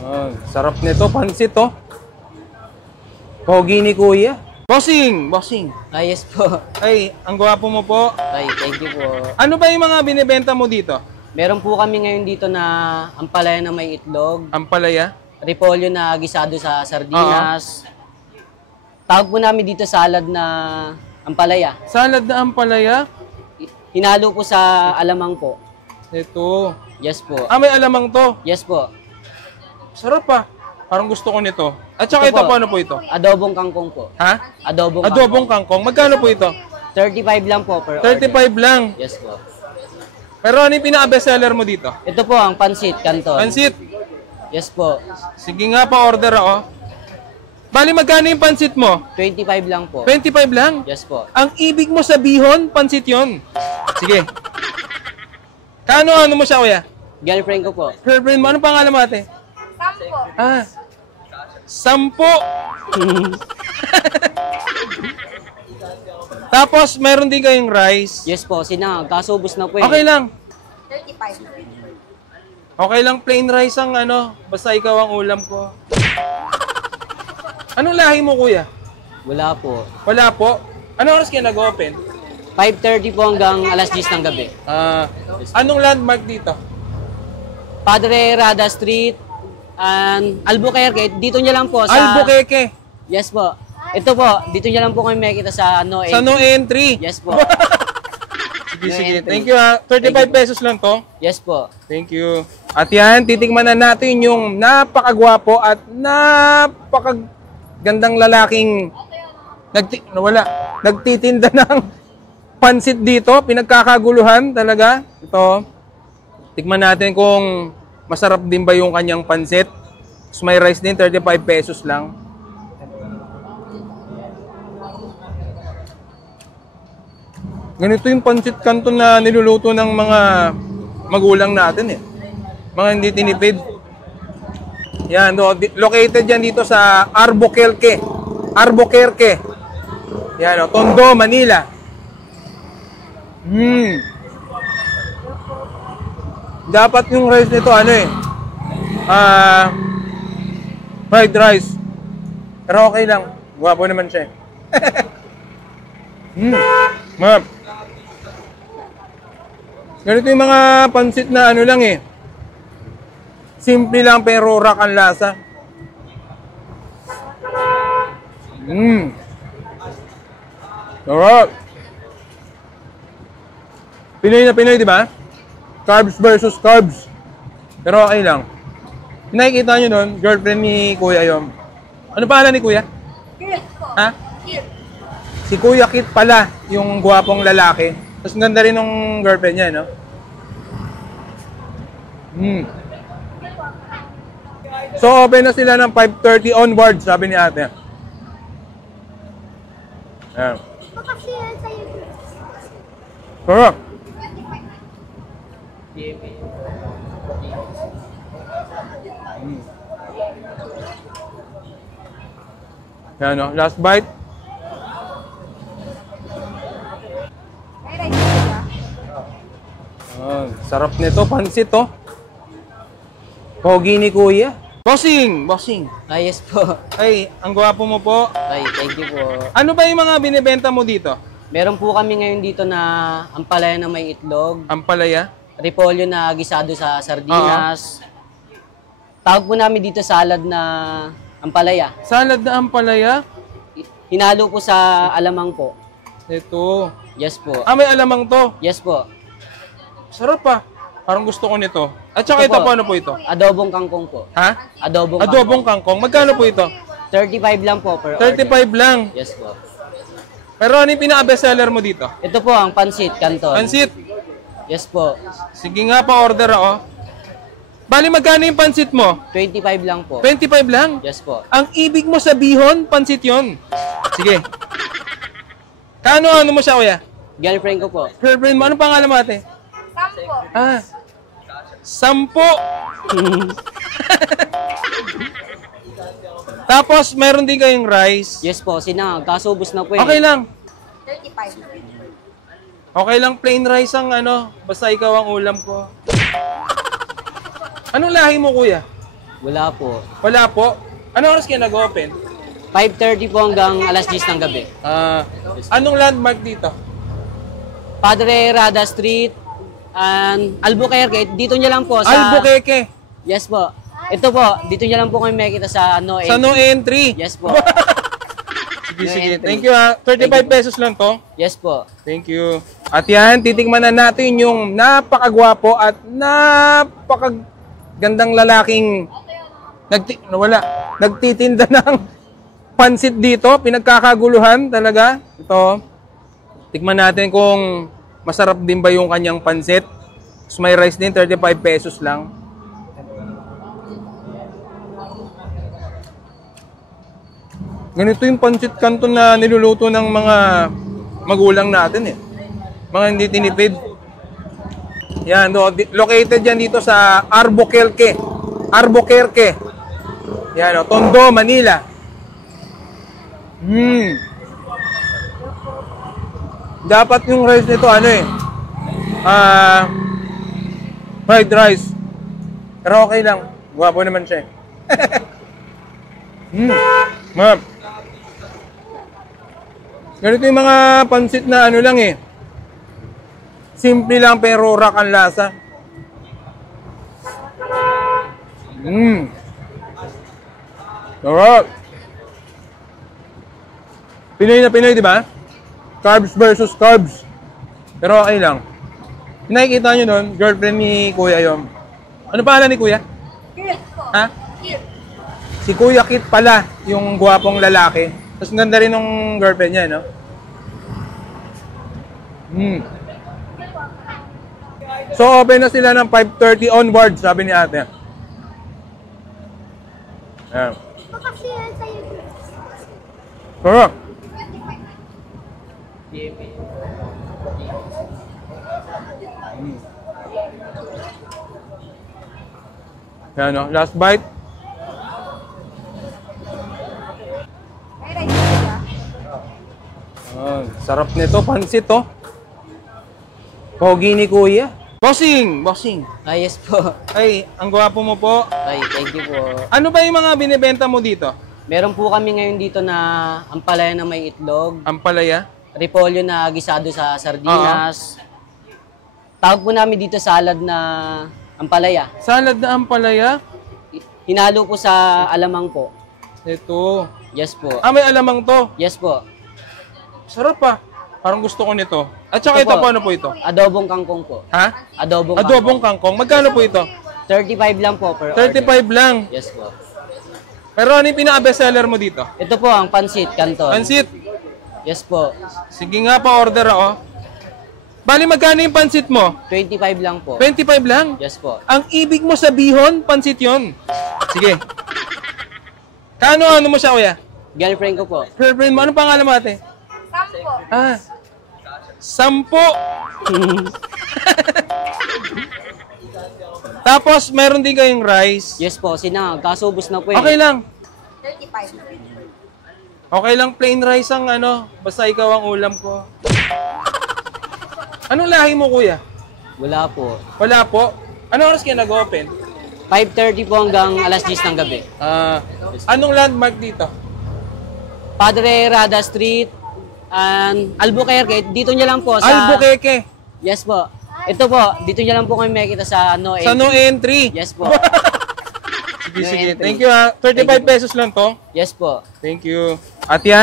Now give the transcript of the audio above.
Oh, sarap nito, pansit oh. Pogi ni Kuya. Bossing! Bossing! Yes po. Ay, ang gwapo mo po. Ay, thank you po. Ano ba yung mga binibenta mo dito? Meron po kami ngayon dito na ampalaya na may itlog, Ampalaya? repolyo na gisado sa sardinas. Tawag po namin dito salad na ampalaya. Salad na ampalaya? Hinalo po sa alamang po. Ito. Yes po. Ah, may alamang to. Yes po. Sarap pa. Parang gusto ko nito. At saka ito po, ano po ito? Adobong kangkong po. Ha? Adobong kangkong. Magkano po ito? 35 lang po per 35 order. lang. Yes po. Pero ano yung pinaka-bestseller mo dito? Ito po ang pansit canton. Pansit. Yes po. Sige nga, pa-order ako. Bali, magkano yung pansit mo? 25 lang po. 25 lang? Yes po. Ang ibig mo sabihon, pansit yon. Sige. Ano mo siya, kuya? Girlfriend ko po. Girlfriend mo, ano pangalan mo ate? Sampo. Ah, 10. Tapos, meron din kayong rice. Yes po, sinang. Kasubos na po eh. Okay lang. 35. Okay lang, plain rice ang ano. Basta ikaw ang ulam ko. Anong lahi mo, kuya? Wala po. Wala po. Anong oras kayo nag-open? 5:30 po hanggang alas 10 ng gabi. Anong landmark dito? Padre Rada Street and Albuquerque. Dito niya lang po sa... Albuquerque. Yes po. Ito po, dito niya lang po kami makikita sa no Sa no entry. Yes po. Sige, No sige. entry. Thank you ha. 35 pesos lang to. Yes po. Thank you. At yan, titikman na natin yung napakagwapo at napakagandang lalaking nagtitinda ng pansit dito. Pinagkakaguluhan talaga. Ito. Tikman natin kung masarap din ba yung kanyang pansit. Tapos may rice din, 35 pesos lang. Ganito yung pansit canton na niluluto ng mga magulang natin eh. Mga hindi tinipid. Yan, located yan dito sa Albuquerque. Albuquerque. Yan, Tondo, Manila. Dapat yung rice nito ano eh. Fried rice. Pero okay lang. Guwapo naman siya eh. Ma'am. Ganito yung mga pansit na ano lang eh. Simple lang pero rock ang lasa. Sarap. Pinoy na Pinoy, di ba? Carbs versus carbs. Pero okay lang. Nakikita nyo nun, girlfriend ni Kuya yun. Ano pangalan ni Kuya? Kit po. Ha? Kit. Si Kuya Kit pala, yung gwapong lalaki. Tapos ganda rin ng girlfriend niya, no? So, open na sila ng 5:30 onwards, sabi ni ate. Ayan. Sarap. Ayan, no? Last bite. Sarap nito, pansit oh. Pogi ni Kuya. Bossing! Bossing! Yes po. Ay, ang gwapo mo po. Ay, thank you po. Ano ba yung mga binibenta mo dito? Meron po kami ngayon dito na ampalaya na may itlog, Ampalaya? repolyo na gisado sa sardinas. Tawag po namin dito salad na ampalaya. Salad na ampalaya? Hinalo po sa alamang po. Ito. Yes po. Ah, may alamang to. Yes po. Sarap pa. Parang gusto ko nito. At saka ito po, ano po ito? Adobong kangkong po. Ha? Adobong kangkong. Magkano po ito? 35 lang po per 35 order. lang. Yes po. Pero ano yung pinaka-bestseller mo dito? Ito po ang pansit canton. Pansit. Yes po. Sige nga, pa-order ako. Bali, magkano yung pansit mo? 25 lang po. 25 lang? Yes po. Ang ibig mo sabihon, pansit yon. Sige. Ano mo siya, kuya? Girlfriend ko po. Girlfriend mo, ano pangalan mo ate? Sampo. Ah, 10. Tapos, meron din kayong rice. Yes po, sinang. Kasubos na po eh. Okay lang. 35. Okay lang, plain rice ang ano. Basta ikaw ang ulam ko. Anong lahi mo, kuya? Wala po. Wala po. Anong oras kayo nag-open? 5:30 po hanggang alas 10 ng gabi. Anong landmark dito? Padre Rada Street and Albuquerque. Dito niya lang po sa... Albuquerque. Yes po. Ito po, dito niya lang po kami makikita sa no Sa no entry. Yes po. Sige, No sige. entry. Thank you ha. 35 pesos lang to. Yes po. Thank you. At yan, titikman na natin yung napakagwapo at napakagandang lalaking nagtitinda ng pansit dito. Pinagkakaguluhan talaga. Ito. Tikman natin kung masarap din ba yung kanyang pansit. Tapos may rice din, 35 pesos lang. Ganito yung pansit canton na niluluto ng mga magulang natin eh. Mga hindi tinipid. Yan, located yan dito sa Albuquerque. Albuquerque. Yan, Tondo, Manila. Dapat yung rice nito fried rice. Pero okay lang. Guwapo naman siya. Ma'am. Ganito yung mga pansit na simple lang pero rock ang lasa. Alright. Pinoy na Pinoy, di ba? Carbs versus carbs. Pero okay lang. Nakikita nyo nun, girlfriend ni Kuya yun. Ano pangalan ni Kuya? Kit po. Ha? Kit. Si Kuya Kit pala, yung gwapong lalaki. Tapos ganda rin ng girlfriend niya, no? So, open na sila ng 5:30 onwards, sabi ni ate. Ayan. Sarap. Ayan, no? Last bite. May rice po ba? Sarap nito, pansit to. Pogi ni Kuya. Bossing! Bossing. Yes po. Ay, ang gwapo mo po. Ay, thank you po. Ano ba yung mga binibenta mo dito? Meron po kami ngayon dito na ampalaya na may itlog, Ampalaya? repolyo na gisado sa sardinas. Tawag po namin dito salad na ampalaya. Salad na ampalaya? Hinalo po sa alamang po. Ito. Yes po. May alamang to. Yes po. Sarap pa. Parang gusto ko nito. At saka ito Ito po. po, ano po ito? Adobong kangkong po. Ha? Adobong kangkong. Magkano po ito? 35 lang po per 35 order. lang. Yes po. Pero ano yung pinaka-bestseller mo dito? Ito po ang pansit canton. Pansit. Yes po. Sige nga, pa-order ako. Bali, magkano yung pansit mo? 25 lang po. 25 lang? Yes po. Ang ibig mo sabihin, pansit yon. Sige. Ano mo siya, Kuya? Girlfriend ko po. Girlfriend mo, anong pangalan mo ate? Sampo. 10. Tapos, meron din kayong rice. Yes po, sinang. Kasubos na po eh. Okay lang. 35. Okay lang, plain rice ang basta ikaw ang ulam ko. Anong lahi mo, Kuya? Wala po. Wala po. Anong oras kayo nag-open? 5:30 po hanggang alas 10 ng gabi. Anong landmark dito? Padre Rada Street and Albuquerque. Dito niya lang po sa... Albuquerque. Yes po. Ito po, dito niya lang po kami makikita sa no Sa no entry. Yes po. Sige, No sige. entry. Thank you ha. 35 pesos lang to. Yes po. Thank you. At yan.